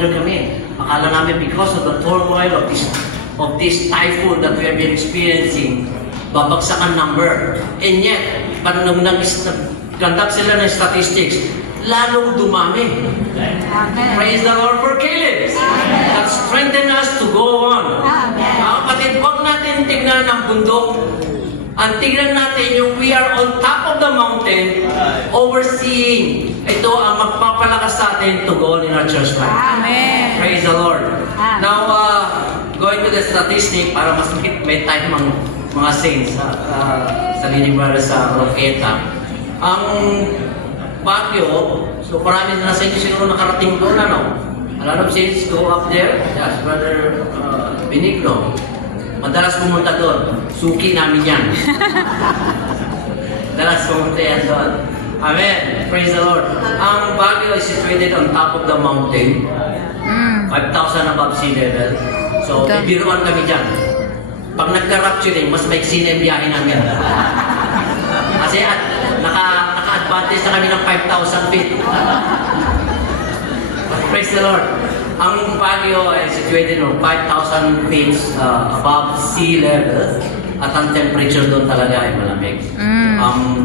kami. Akala namin because of the turmoil of this typhoon that we have been experiencing, babagsakan number. And yet, nung nag-conduct sila ng statistics, lalong dumami. Amen. Praise the Lord for Caleb. That strengthen us to go on. Kapatid, huwag natin tignan ang bundok. Ang tignan natin yung we are on top of the mountain, overseeing. Ito ang magpapalakas sa atin to go on in our church life. Amen. Praise the Lord. Amen. Now, going to the statistic, para mas may time mga saints sa leading brother sa Roqueta. Ang Baguio, so marami na sa inyo siguro nakarating doon, ano? A lot of saints go up there. Yes, Brother Benigno. Madalas pumunta doon. Suki namin yan. Madalas pumunta yan doon. Amen. Praise the Lord. Ang Baguio is situated on top of the mountain. 5,000 above sea level. So, bibiruan kami dyan. Pag nagka-rapturing, mas maiksi na yung biyahe namin. Kasi naka-advantage na kami ng 5,000 feet. Praise the Lord. Ang Baguio ay situated on 5,000 feet above sea level. At ang temperature doon talaga ay malamig.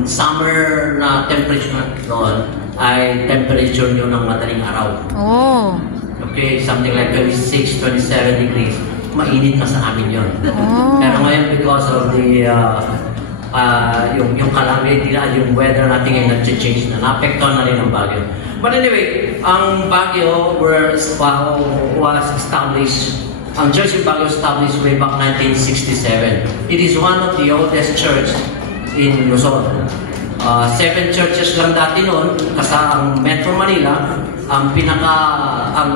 Summer na temperature doon ay temperature nyo ng madaling araw. Oh. Okay, something like 26, 27 degrees. Mainit na sa amin yun. Oh. Pero ngayon, because of the yung calamity na, yung weather natin ay nag-change na. Na-apektuhan na rin ang Baguio. But anyway, ang Baguio was established. Ang church in Baguio established way back 1967. It is one of the oldest church in Luzon. 7 churches lang dati noon, kasi ang Metro Manila,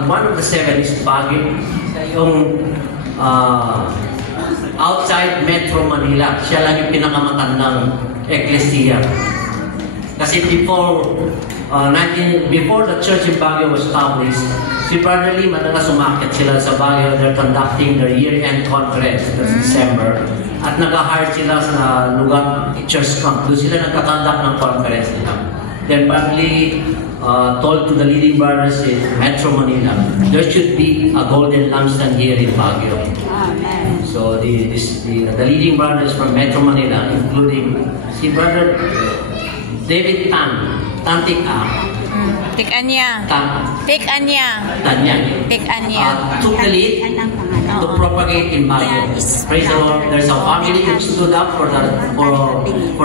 one of the 7 is Baguio. Yung outside Metro Manila, siya lang yung pinakamatandang eklesiya. Kasi before the church in Baguio was established, si Brother Lee, madalas sumakit sila sa Baguio. They're conducting their year-end conference, that's December. At nag-hire sila sa lugar, church camp. Doon sila nagkakandak ng conference nila. Then Brother Lee told to the leading brothers in Metro Manila, there should be a golden lampstand here in Baguio. Amen. So the leading brothers from Metro Manila, including si Brother David Tantik Tik-Anya. Took the lead to propagate in Baguio. Praise the Lord. There's a family who stood up for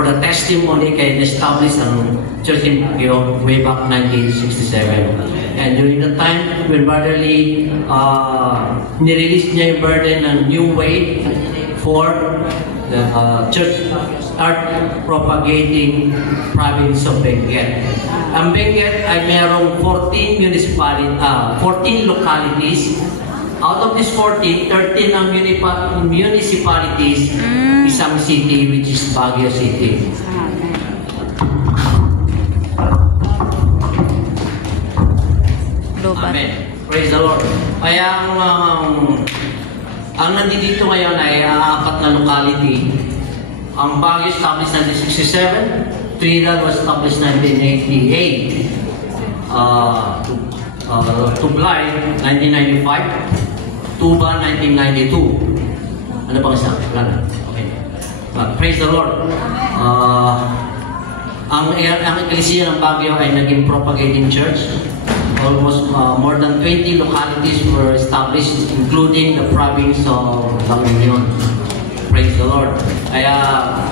the testimony kaya established ang church in Baguio way back 1967. And during the time when Brother Lee nirelease niya yung burden ng New Way for the church start propagating province of Benguet. Ang Benguet ay mayroong 14 localities. Out of these 14, 13 ang municipalities, isang city which is Baguio City. Amen. Praise the Lord. Kaya ang nandito ngayon ay 4 na locality. Ang Baguio established 1967, Trinidad was established 1988, Tublay 1995, Tuba 1992. Ano bang isa? Okay. Praise the Lord. Ang Iglesia ng Baguio ay naging propagating church. Almost more than 20 localities were established, including the province of La Union. Praise the Lord.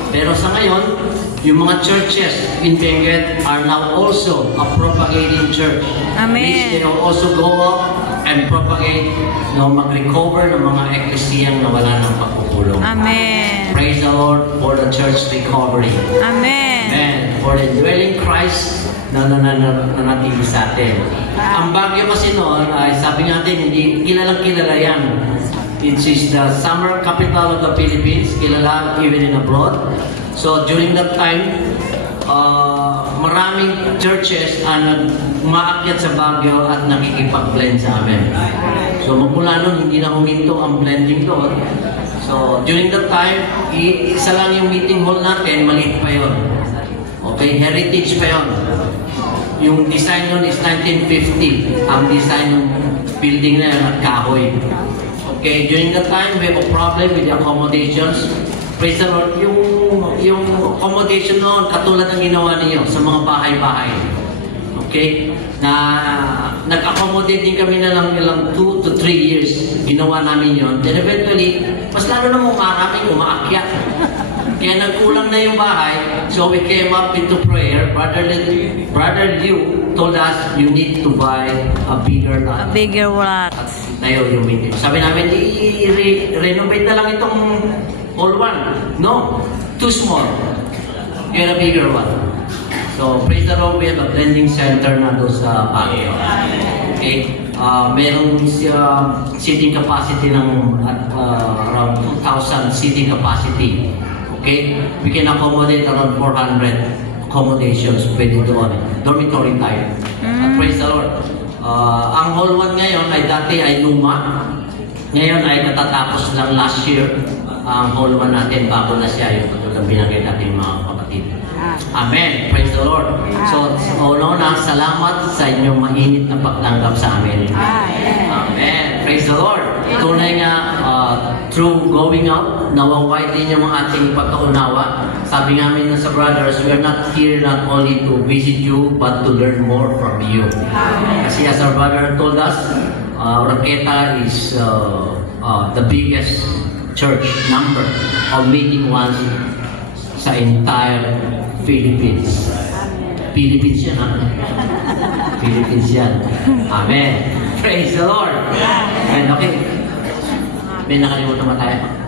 Pero sa ngayon, yung mga churches in Benguet are now also a propagating church. Amen. Which they will also go up and propagate, mag-recover ng mga eklesiyang nawala ng pagpupulong. Amen. Praise the Lord for the church recovery. Amen. Amen. For the dwelling Christ na nanatili sa atin. Ang Baguio kasi noon, sabi natin, hindi kilalang-kilala yan. It is the summer capital of the Philippines, kilala even in abroad. So during that time, maraming churches ang umaakyat sa Baguio at nakikipag-blend sa amin. So magmula nun, hindi na huminto ang blending doon. So during that time, isa lang yung meeting hall natin, maliit pa yun. Okay, heritage pa yun. Yung design nun is 1950. Ang design ng building na yan at kahoy. Okay, during that time, we have a problem with the accommodations. Praise the Lord, yung accommodation noon, katulad ng ginawa niyo sa mga bahay-bahay. Okay? Na nag-accommodate din kami na lang ilang 2 to 3 years. Ginawa namin yon. Then eventually, mas lalo na maraming umaakyat. Kaya nagkulang na yung bahay. So we came up into prayer. Brother Liu told us, you need to buy a bigger lot. A bigger lot. Tayo yung meeting. Sabi namin, i-renovate na lang itong all one. No, too small. Get a bigger one. So, praise the Lord, we have a blending center na doon sa Baguio. Okay? Merong seating capacity ng around 2,000 seating capacity. Okay? We can accommodate around 400 accommodations pwede doon. Dormitory type. Praise the Lord. Ang hall 1 ngayon ay dati ay luma. Ngayon ay natatapos lang last year. Ang hall 1 natin bago na siya yung katulad binanggit natin mga kapatid. Amen. Praise the Lord. So, una, salamat sa inyong mainit na pagtanggap sa amin. Amen. Praise the Lord. Tunay nga, through going out, nawawide din yung ating pagkaunawa. Sabi namin na sa brothers, we are not here not only to visit you, but to learn more from you. Kasi as our brother told us, Raketa is the biggest church number of meeting ones sa entire Philippines. Philippines yan, ha? Philippines yan. Amen. Praise the Lord. And okay. May nakalimutan ba tayo?